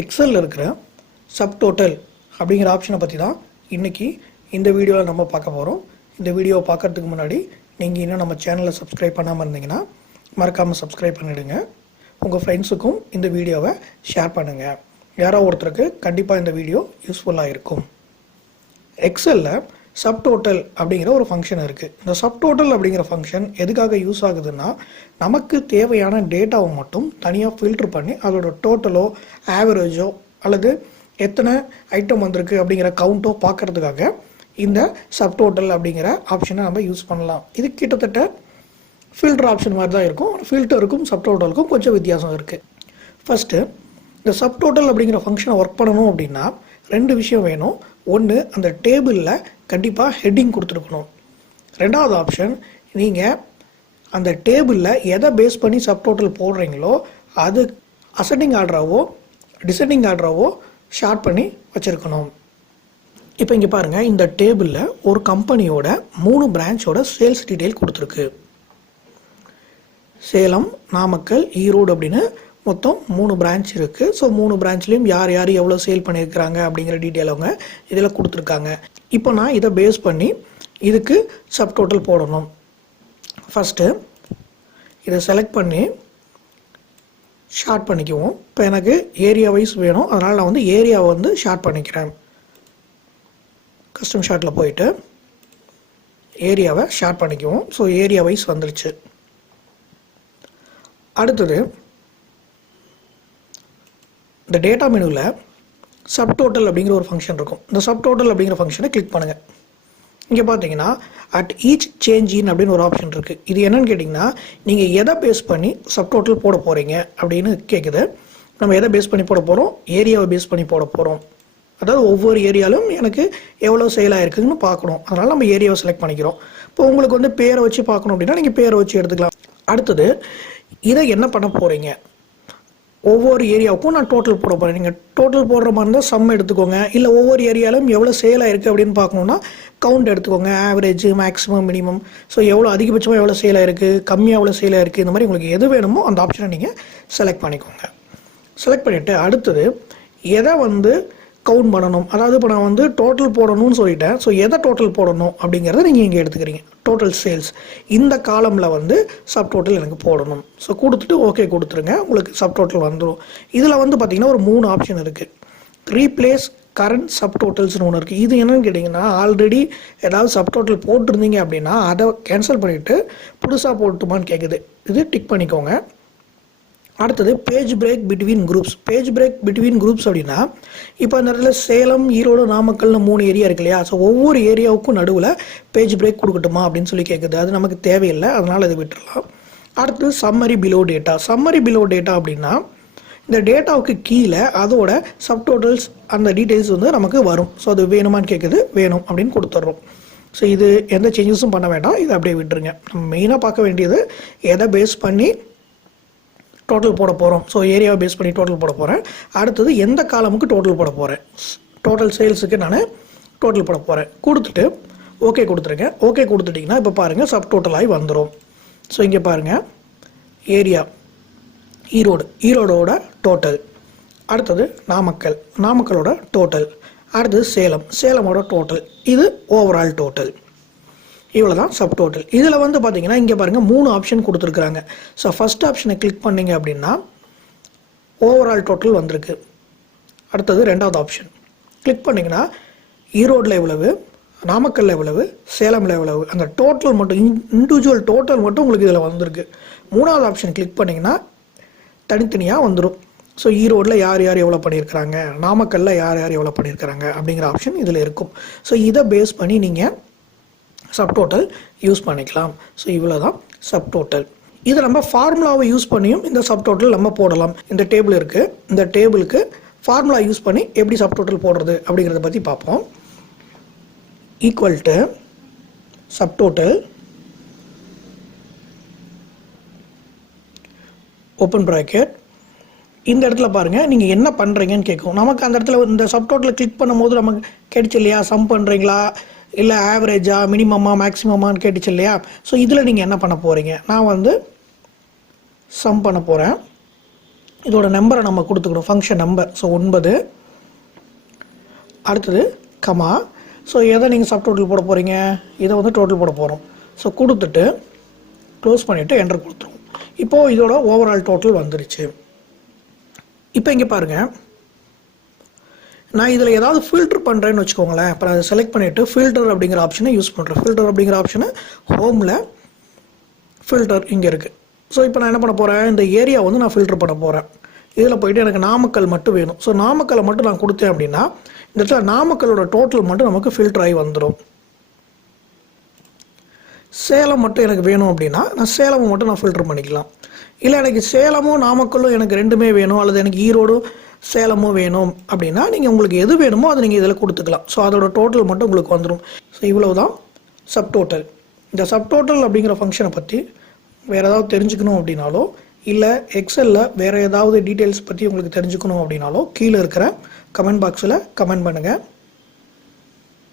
எக்ஸலில் இருக்கிற சப்டோட்டல் அப்படிங்கிற ஆப்ஷனை பற்றி தான் இன்றைக்கி இந்த வீடியோவில் நம்ம பார்க்க போகிறோம். இந்த வீடியோவை பார்க்குறதுக்கு முன்னாடி நீங்கள் இன்னும் நம்ம சேனலை சப்ஸ்கிரைப் பண்ணாமல் இருந்தீங்கன்னா மறக்காமல் சப்ஸ்கிரைப் பண்ணிவிடுங்க. உங்கள் ஃப்ரெண்ட்ஸுக்கும் இந்த வீடியோவை ஷேர் பண்ணுங்கள். யாரோ ஒருத்தருக்கு கண்டிப்பாக இந்த வீடியோ யூஸ்ஃபுல்லாக இருக்கும். எக்ஸலில் சப்டோட்டல் அப்படிங்கிற ஒரு ஃபங்க்ஷன் இருக்குது. இந்த சப்டோட்டல் அப்படிங்கிற ஃபங்க்ஷன் எதுக்காக யூஸ் ஆகுதுன்னா, நமக்கு தேவையான டேட்டாவை மட்டும் தனியாக ஃபில்ட்ரு பண்ணி அதோட டோட்டலோ ஆவரேஜோ அல்லது எத்தனை ஐட்டம் வந்திருக்கு அப்படிங்கிற கவுண்ட்டோ பார்க்குறதுக்காக இந்த சப்டோட்டல் அப்படிங்கிற ஆப்ஷனை நம்ம யூஸ் பண்ணலாம். இது கிட்டத்தட்ட ஃபில்டர் ஆப்ஷன் மாதிரி தான் இருக்கும். ஃபில்டருக்கும் சப்டோட்டலுக்கும் கொஞ்சம் வித்தியாசம் இருக்குது. ஃபஸ்ட்டு இந்த சப்டோட்டல் அப்படிங்கிற ஃபங்க்ஷனை ஒர்க் பண்ணணும் அப்படின்னா ரெண்டு விஷயம் வேணும். ஒன்று, அந்த டேபிளில் கண்டிப்பாக ஹெட்டிங் கொடுத்துருக்கணும். ரெண்டாவது ஆப்ஷன், நீங்கள் அந்த டேபிளில் எதை பேஸ் பண்ணி சப்டோட்டல் போடுறீங்களோ அது அசெண்டிங் ஆர்டராவோ டிசெண்டிங் ஆர்டராவோ ஷார்ட் பண்ணி வச்சுருக்கணும். இப்போ இங்கே பாருங்கள், இந்த டேபிளில் ஒரு கம்பெனியோட 3 பிரான்ச்சோட சேல்ஸ் டீட்டெயில் கொடுத்துருக்கு. சேலம், நாமக்கல், ஈரோடு அப்படின்னு மொத்தம் 3 பிரான்ச் இருக்குது. ஸோ 3 பிரான்ச்லேயும் யார் யார் எவ்வளோ சேல் பண்ணியிருக்கிறாங்க அப்படிங்கிற டீட்டெயில் அவங்க இதில் கொடுத்துருக்காங்க. இப்போ நான் இதை பேஸ் பண்ணி இதுக்கு சப்டோட்டல் போடணும். ஃபஸ்ட்டு இதை செலக்ட் பண்ணி ஷார்ட் பண்ணிக்குவோம். இப்போ எனக்கு ஏரியா வைஸ் வேணும், அதனால் நான் ஏரியாவை ஷார்ட் பண்ணிக்கிறேன். கஸ்டம் ஷார்ட்டில் போயிட்டு ஏரியாவை ஷார்ட் பண்ணிக்குவோம். ஸோ ஏரியா வைஸ் வந்துருச்சு. அடுத்தது இந்த டேட்டா மெனுவில் சப்டோட்டல் அப்படிங்கிற ஒரு ஃபங்க்ஷன் இருக்கும். இந்த சப்டோட்டல் அப்படிங்கிற ஃபங்க்ஷனை கிளிக் பண்ணுங்கள். இங்கே பார்த்தீங்கன்னா அட் ஈச் சேஞ்ச் இன் அப்படின்னு ஒரு ஆப்ஷன் இருக்குது. இது என்னன்னு கேட்டிங்கன்னா, நீங்கள் எதை பேஸ் பண்ணி சப்டோட்டல் போட போகிறீங்க அப்படின்னு கேட்குது. நம்ம எதை பேஸ் பண்ணி போட போகிறோம்? ஏரியாவை பேஸ் பண்ணி போட போகிறோம். அதாவது ஒவ்வொரு ஏரியாலும் எனக்கு எவ்வளோ சேல் ஆகிருக்குன்னு பார்க்கணும். அதனால் நம்ம ஏரியாவை செலக்ட் பண்ணிக்கிறோம். இப்போ உங்களுக்கு பேரை வச்சு பார்க்கணும் அப்படின்னா நீங்கள் பேரை வச்சு எடுத்துக்கலாம். அடுத்தது இதை என்ன பண்ண போகிறீங்க? ஒவ்வொரு ஏரியாவுக்கும் நான் டோட்டல் போட போகிறேன். நீங்கள் டோட்டல் போடுற மாதிரி இருந்தால் சம் எடுத்துக்கோங்க. இல்லை ஒவ்வொரு ஏரியாலும் எவ்வளோ சேல் ஆகிருக்கு அப்படின்னு பார்க்கணுன்னா கவுண்ட் எடுத்துக்கோங்க. Average, maximum, minimum. ஸோ எவ்வளோ அதிகபட்சமாக எவ்வளோ சேல் ஆகிருக்கு, கம்மியாக எவ்வளோ சேல் ஆகிருக்கு, இந்த மாதிரி உங்களுக்கு எது வேணுமோ அந்த ஆப்ஷனை நீங்கள் செலக்ட் பண்ணிக்கோங்க. செலக்ட் பண்ணிவிட்டு அடுத்தது எதை கவுண்ட் பண்ணணும். அதாவது இப்போ நான் டோட்டல் போடணும்னு சொல்லிட்டேன். ஸோ எதை டோட்டல் போடணும் அப்படிங்கிறத நீங்கள் இங்கே எடுத்துக்கிறீங்க. டோட்டல் சேல்ஸ் இந்த காலமில் சப் டோட்டல் எனக்கு போடணும். ஸோ கொடுத்துட்டு ஓகே கொடுத்துருங்க. உங்களுக்கு சப் டோட்டல் வந்துடும். இதில் பார்த்தீங்கன்னா ஒரு 3 ஆப்ஷன் இருக்குது. ரீப்ளேஸ் கரண்ட் சப் டோட்டல்ஸ்னு ஒன்று இருக்குது. இது என்னன்னு கேட்டிங்கன்னா, ஆல்ரெடி ஏதாவது சப் டோட்டல் போட்டிருந்தீங்க அப்படின்னா அதை கேன்சல் பண்ணிவிட்டு புதுசாக போட்டுமான்னு கேட்குது. இது டிக் பண்ணிக்கோங்க. அடுத்தது page break between groups. Page break between groups அப்படின்னா, இப்போ அந்த இடத்துல சேலம், ஈரோடு, நாமக்கல்னு 3 ஏரியா இருக்கு இல்லையா? ஸோ ஒவ்வொரு ஏரியாவுக்கும் நடுவில் பேஜ் பிரேக் கொடுக்கட்டுமா அப்படின்னு சொல்லி கேட்குது. அது நமக்கு தேவையில்லை, அதனால் அதை விட்டுடலாம். அடுத்தது summary below data. Summary below data அப்படின்னா, இந்த டேட்டாவுக்கு கீழே அதோட சப்டோட்டல்ஸ் அந்த டீட்டெயில்ஸ் நமக்கு வரும். ஸோ அது வேணுமான்னு கேட்குது. வேணும் அப்படின்னு கொடுத்துட்றோம். ஸோ இது எந்த சேஞ்சஸும் பண்ண வேண்டாம், இதை அப்படியே விட்டுருங்க. நம்ம மெயினாக பார்க்க வேண்டியது எதை பேஸ் பண்ணி டோட்டல் போட போகிறோம். ஸோ ஏரியாவை பேஸ் பண்ணி டோட்டல் போட போகிறேன். அடுத்தது எந்த காலமுக்கு டோட்டல் போட போகிறேன். டோட்டல் சேல்ஸுக்கு நான் டோட்டல் போட போகிறேன். கொடுத்துட்டு ஓகே கொடுத்துருங்க. ஓகே கொடுத்துட்டிங்கன்னா இப்போ பாருங்கள் சப் டோட்டலாகி வந்துடும். ஸோ இங்கே பாருங்கள், ஏரியா ஈரோடோட டோட்டல். அடுத்தது நாமக்கலோட டோட்டல். அடுத்தது சேலமோட டோட்டல். இது ஓவரால் டோட்டல். இவ்வளோ தான் சப் டோட்டல். இதில் பார்த்தீங்கன்னா இங்கே பாருங்கள் 3 ஆப்ஷன் கொடுத்துருக்குறாங்க. ஸோ ஃபஸ்ட் ஆப்ஷனை கிளிக் பண்ணிங்க அப்படின்னா ஓவரால் டோட்டல் வந்திருக்கு. அடுத்தது ரெண்டாவது ஆப்ஷன் கிளிக் பண்ணிங்கன்னா ஈரோடில் எவ்வளவு, நாமக்கல்ல எவ்வளவு, சேலமில் எவ்வளவு, அந்த டோட்டல் மட்டும் இண்டிவிஜுவல் டோட்டல் மட்டும் உங்களுக்கு இதில் வந்திருக்கு. மூணாவது ஆப்ஷன் கிளிக் பண்ணிங்கன்னா தனித்தனியாக வந்துடும். ஸோ ஈரோடில் யார் யார் எவ்வளோ பண்ணியிருக்கிறாங்க, நாமக்கல்ல யார் யார் எவ்வளோ பண்ணியிருக்கிறாங்க அப்படிங்கிற ஆப்ஷன் இதில் இருக்கும். ஸோ இதை பேஸ் பண்ணி நீங்கள் சப்டோட்டல் யூஸ் பண்ணிக்கலாம். ஸோ இவ்வளோ தான் சப்டோட்டல். இதை நம்ம ஃபார்முலாவை யூஸ் பண்ணியும் இந்த சப்டோட்டல் நம்ம போடலாம். இந்த டேபிள் இருக்குது. இந்த டேபிளுக்கு ஃபார்முலா யூஸ் பண்ணி எப்படி சப்டோட்டல் போடுறது அப்படிங்கிறத பற்றி பார்ப்போம். Equal to subtotal open bracket. இந்த இடத்துல பாருங்கள், நீங்கள் என்ன பண்ணுறீங்கன்னு கேட்கும். நமக்கு அந்த இடத்துல இந்த சப்டோட்டலை கிளிக் பண்ணும்போது நமக்கு கேட்டுச்சு இல்லையா, சம் பண்ணுறீங்களா இல்லை ஆவரேஜா, மினிமமா, மேக்ஸிமமான்னு கேட்டுச்சு இல்லையா? ஸோ இதில் நீங்கள் என்ன பண்ண போகிறீங்க? நான் சம் பண்ண போகிறேன். இதோட நம்பரை நம்ம கொடுத்துக்கணும், ஃபங்க்ஷன் நம்பர். ஸோ 9 அடுத்தது கமா. ஸோ எதை நீங்கள் சப் டோட்டல் போட போகிறீங்க, இதை வந்து டோட்டல் போட போகிறோம். ஸோ கொடுத்துட்டு க்ளோஸ் பண்ணிவிட்டு என்டர் கொடுத்துருவோம். இப்போது இதோட ஓவரால் டோட்டல் வந்துருச்சு. இப்போ இங்கே பாருங்கள், நான் இதில் ஏதாவது ஃபில்டர் பண்ணுறேன்னு வச்சுக்கோங்களேன். இப்போ நான் அதை செலக்ட் பண்ணிவிட்டு ஃபில்டர் அப்படிங்கிற ஆப்ஷனை யூஸ் பண்ணுறேன். ஃபில்டர் அப்படிங்கிற ஆப்ஷனை ஹோமில் ஃபில்டர் இங்கே இருக்குது. ஸோ இப்போ நான் என்ன பண்ண போகிறேன், இந்த ஏரியா வந்து நான் ஃபில்டர் பண்ண போகிறேன். இதில் போய்ட்டு எனக்கு நாமக்கல் மட்டும் வேணும். ஸோ நாமக்கலை மட்டும் நான் கொடுத்தேன் அப்படின்னா இந்த இடத்துல நாமக்கலோட டோட்டல் மட்டும் நமக்கு ஃபில்டர் ஆகி வந்துடும். சேலம் மட்டும் எனக்கு வேணும் அப்படின்னா நான் சேலமும் மட்டும் நான் ஃபில்டர் பண்ணிக்கலாம். இல்லை எனக்கு சேலமும் நாமக்கலும் எனக்கு ரெண்டுமே வேணும், அல்லது எனக்கு ஈரோடும் சேலமும் வேணும் அப்படின்னா நீங்கள் உங்களுக்கு எது வேணுமோ அதை நீங்கள் இதில் கொடுத்துக்கலாம். ஸோ அதோட டோட்டல் மட்டும் உங்களுக்கு வந்துடும். ஸோ இவ்வளவு தான் சப்டோட்டல். இந்த சப்டோட்டல் அப்படிங்கிற ஃபங்க்ஷனை பற்றி வேறு ஏதாவது தெரிஞ்சுக்கணும் அப்படின்னாலோ, இல்லை எக்ஸலில் வேறு ஏதாவது டீட்டெயில்ஸ் பற்றி உங்களுக்கு தெரிஞ்சுக்கணும் அப்படின்னாலோ கீழே இருக்கிற கமெண்ட் பாக்ஸில் கமெண்ட் பண்ணுங்கள்.